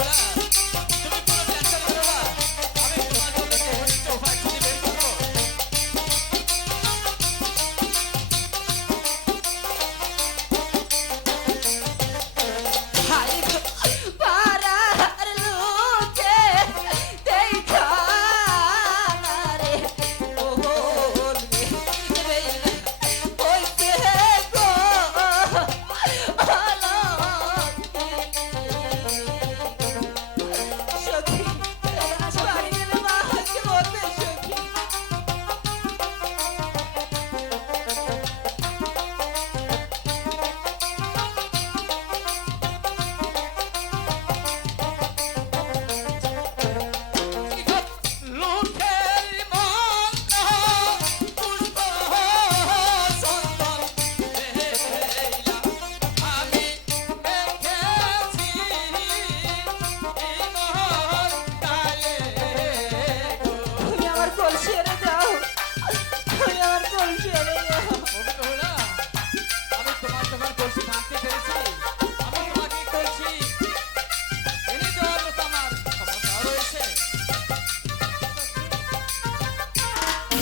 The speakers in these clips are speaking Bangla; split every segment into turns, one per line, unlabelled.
ওকে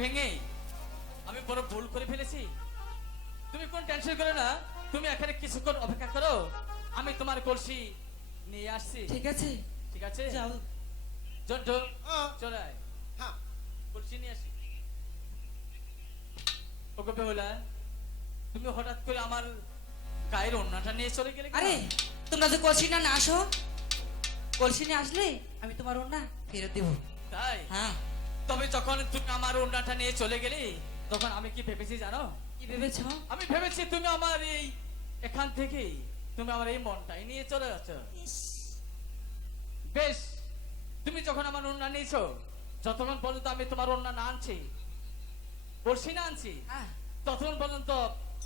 ভেঙে আমি বড় ভুল করে ফেলেছি। তুমি কোন টেনশন করো না। তুমি এখানে কিছুক্ষণ অপেক্ষা করো। আমি তোমার কলসি নিয়ে আসছি।
ঠিক আছে।
ঠিক আছে?
যাও।
জন্টু। চলে আয়।
হ্যাঁ।
কলসি নিয়ে আসি। ওকে বেহুলা তুমি হঠাৎ করে আমার গায়ের অন্যটা নিয়ে চলে গেলে
আরে তোমরা যে কলসি না না আসো কলসি নিয়ে আসলে আমি তোমার ওনা ফেরত দেবো।
তাই?
হ্যাঁ।
তবে যখন তুমি আমার অন্যটা নিয়ে চলে গেলি তখন আমি কি ভেবেছি জানো?
কি ভেবেছ?
আমি ভেবেছি তুমি আমার এই এখান থেকে তুমি আমার এই মনটাই নিয়ে চলে যাচ্ছ। বেশ তুমি যখন আমার অন্যা নিয়েছো যতক্ষণ পর্যন্ত আমি তোমার অন্যা না আনছি বলছি না আনছি
হ্যাঁ
ততক্ষণ পর্যন্ত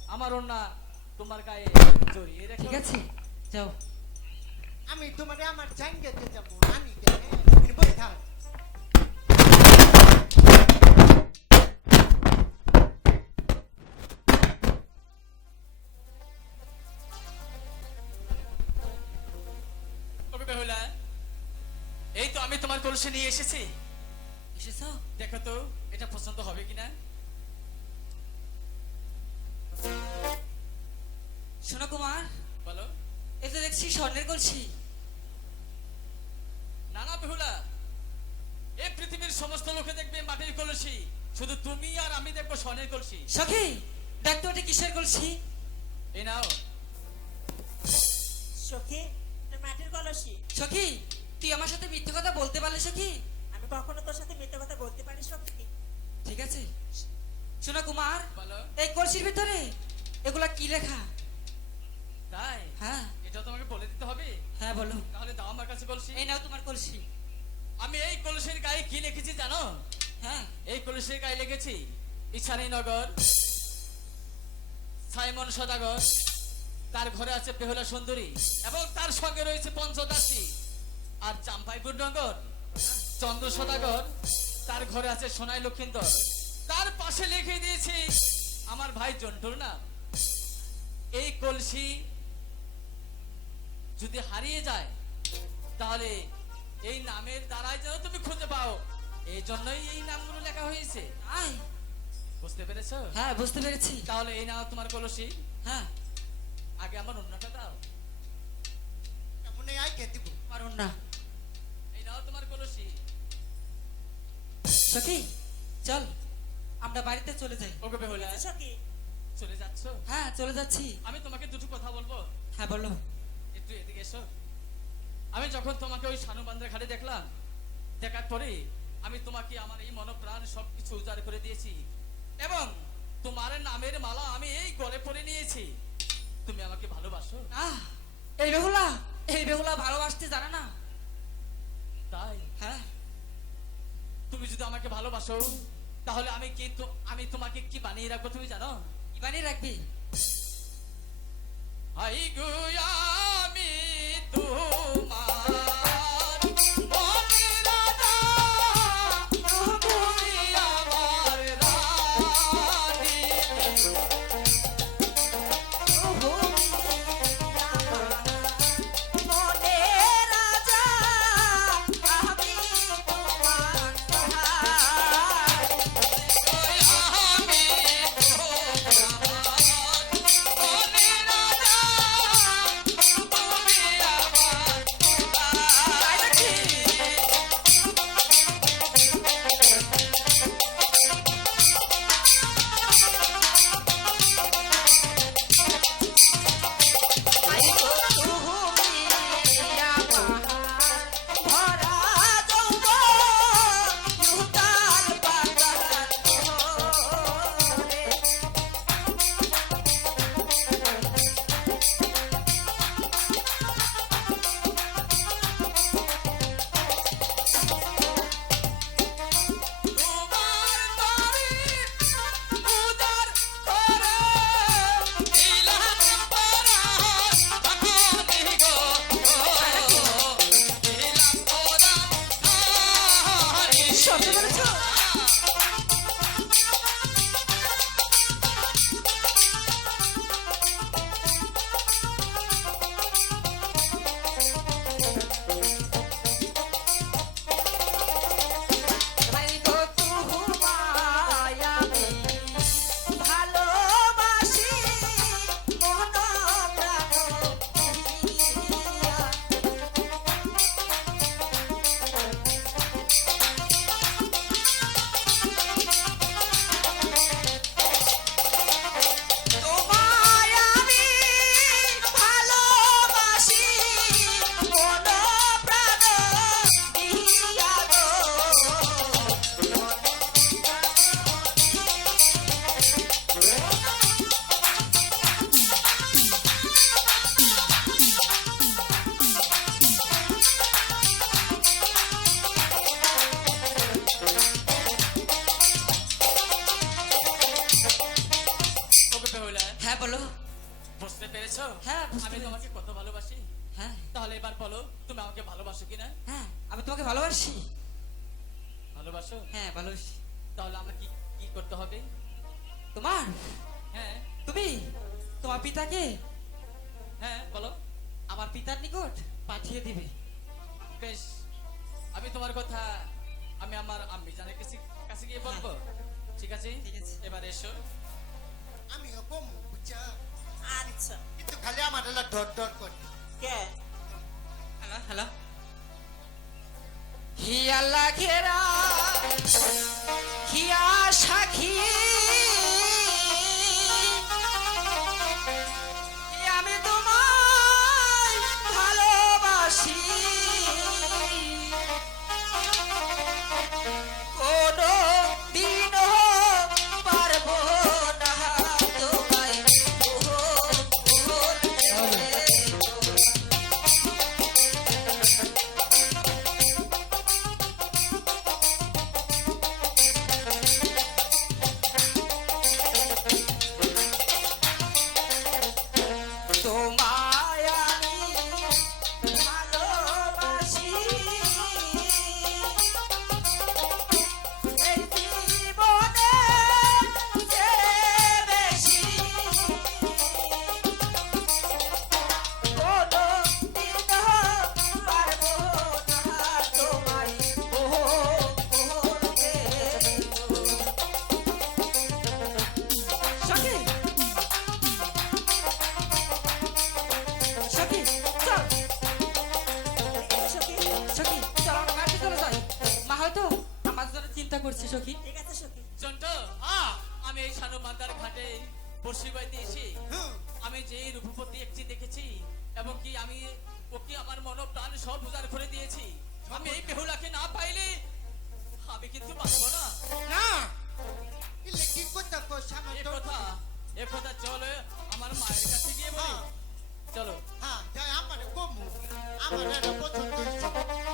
আমার অন্যা তোমার গায়ে জড়িয়ে রেখে।
ঠিক আছে যাও।
আমি তোমারে আমার জাঙ্গেতে যাব আনি তুমি থাক
তোমার কলসি নিয়ে এসেছি?
এসেছ?
দেখো তো এটা পছন্দ হবে কিনা?
শোনো কুমার
বলো।
এ তো দেখছি স্বর্ণের কলসি।
নানা বেহুলা এই পৃথিবীর সমস্ত লোকে দেখবে মাটির কলসি শুধু তুমি আর আমি দেখব স্বর্ণের কলসি।
সখি দেখ তো এটা কিসের কলসি?
এই নাও।
সখী এটা মাটির কলসি।
সখী তুই আমার সাথে মিথ্যে কথা বলতে পারলে সখী
আমি কখনো তোর সাথে মিথ্যে কথা বলতে পারি সখী
ঠিক আছে। শোনা কুমার
বলো।
এই কলসির ভিতরে এগুলা কি লেখা?
তাই?
হ্যাঁ।
এটা তোমাকে বলে দিতে হবে?
হ্যাঁ বলো।
তাহলে দাও আমার কাছে কলসি।
এই নাও তোমার কলসি।
আমি এই কলসির গায়ে কি লিখেছি জানো?
হ্যাঁ।
এই কলসির গায়ে লিখেছি ইছানি নগর সাইমন সদাগর তার ঘরে আছে বেহুলা সুন্দরী এবং তার সঙ্গে রয়েছে পঞ্চদাসী। আর চাম্পাইগুর নগর চন্দ্র সদাগর তার ঘরে আছে সোনাই লক্ষিন্দর। তার পাশে লিখে দিয়েছি আমার ভাই জন্টুর নাম। এই কলসি যদি হারিয়ে যায় তাহলে এই নামের দ্বারাই যেন তুমি খুঁজে পাও। এই জন্যই এই নামগুলো লেখা হয়েছে।
আয়
বুঝতে পেরেছ?
হ্যাঁ বুঝতে পেরেছি।
তাহলে এই নাও তোমার কলসি।
হ্যাঁ।
আগে আমার অন্যটা দাও।
মনে আই কে দিব?
না
এই নাও তোমার কলসি
সখী চল আমরা বাড়িতে চলে যাই।
ওকে বেহুলা
সখী?
চলে যাচ্ছ?
হ্যাঁ চলে যাচ্ছি।
আমি তোমাকে দুটো কথা বলব।
হ্যাঁ বলো।
একটু এদিকে এসো। আমি যখন তোমাকে ওই সানুবান্ধার ঘাটে দেখলাম দেখার পরে আমি তোমাকে আমার এই মনপ্রাণ সবকিছু উজাড় করে দিয়েছি। এবং তোমার নামের মালা আমি এই গলে পরে নিয়েছি। তুমি আমাকে ভালোবাসো।
এই বেহুলা এই বেহুলা ভালোবাসতে জানে না
তাই
হ্যাঁ
তুমি যদি আমাকে ভালোবাসো তাহলে আমি কি আমি তোমাকে কি বানিয়ে রাখব তুমি জানো?
কি বানিয়ে রাখবি?
হাই গো
পেরেছ
হ্যাঁ,
আমি তোমাকে কত ভালোবাসি।
হ্যাঁ।
তাহলে এবার বলো তুমি আমাকে ভালোবাসো কিনা?
হ্যাঁ আমি তোমাকে ভালোবাসি।
ভালোবাসো?
হ্যাঁ ভালোবাসি।
তাহলে আমরা কি কি করতে হবে?
তোমার?
হ্যাঁ।
তুমি? তোমার পিতাকে?
হ্যাঁ বলো।
আমার পিতার নিকট পাঠিয়ে দিবে।
বেশ আমি তোমার কথা আমি আমার আম্মি জানের কাছে কাছে গিয়ে বলব? ঠিক আছে?
ঠিক আছে।
এবার এসো।
আমিও কম বুঝছা
আচ্ছা।
কিন্তু খালি আমার এলা ডট ডট করে।
কে?
Hello hello. হিয়া লাগেরা করছে সখী?
ঠিক আছে সখী।
জন্টু আমি এই সানু মান্দার ঘাটে বসি বাড়িতে এসে আমি যে রূপপতি একটি দেখেছি এবং কি আমি ওকে আমার মন প্রাণ সব উজাড় করে দিয়েছি। আমি এই বেহুলাকে না পাইলে আমি কিন্তু পারব না।
না! কি কথা
এ কথা এ কথা চলো আমার মায়ের কাছে গিয়ে বলি। চলো।
হ্যাঁ যাই আমার কমু। আমার আর